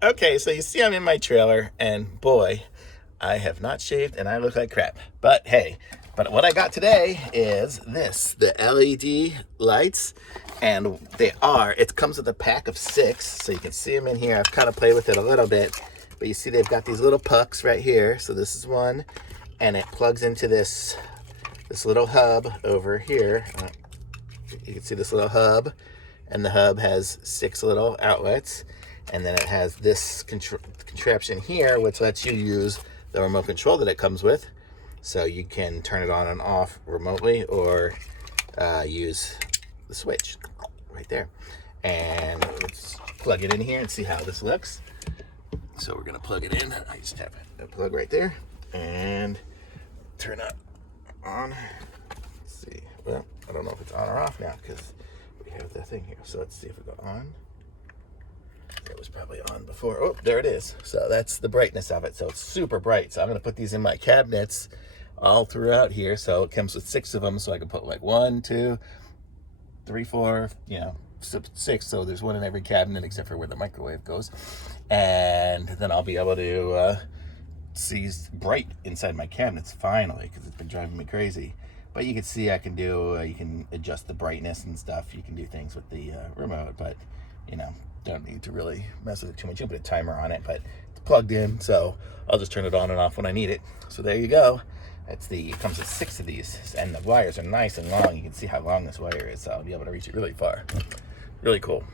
Okay, so you see I'm in my trailer, and boy, I have not shaved and I look like crap. But hey, but what I got today is this, the LED lights, and it comes with a pack of 6, so you can see them in here. I've kind of played with it a little bit, but you see they've got these little pucks right here. So this is one, and it plugs into this little hub over here. You can see this little hub, and the hub has 6 little outlets, and then it has this contraption here, which lets you use the remote control that it comes with. So you can turn it on and off remotely, or use the switch right there. And let's plug it in here and see how this looks. So we're gonna plug it in. I just have a plug right there and turn it on. Let's see. Well, I don't know if it's on or off now because we have the thing here. So let's see if we go on. It was probably on before. Oh, there it is. So that's the brightness of it. So it's super bright. So I'm going to put these in my cabinets all throughout here. So it comes with 6 of them. So I can put like 1, 2, 3, 4, 6. So there's one in every cabinet except for where the microwave goes. And then I'll be able to see bright inside my cabinets finally, because it's been driving me crazy. But you can see I can do, you can adjust the brightness and stuff. You can do things with the remote, but don't need to really mess with it too much. You can put a timer on it, but it's plugged in, so I'll just turn it on and off when I need it. So there you go. It comes with 6 of these, and the wires are nice and long. You can see how long this wire is, so I'll be able to reach it really far. Really cool.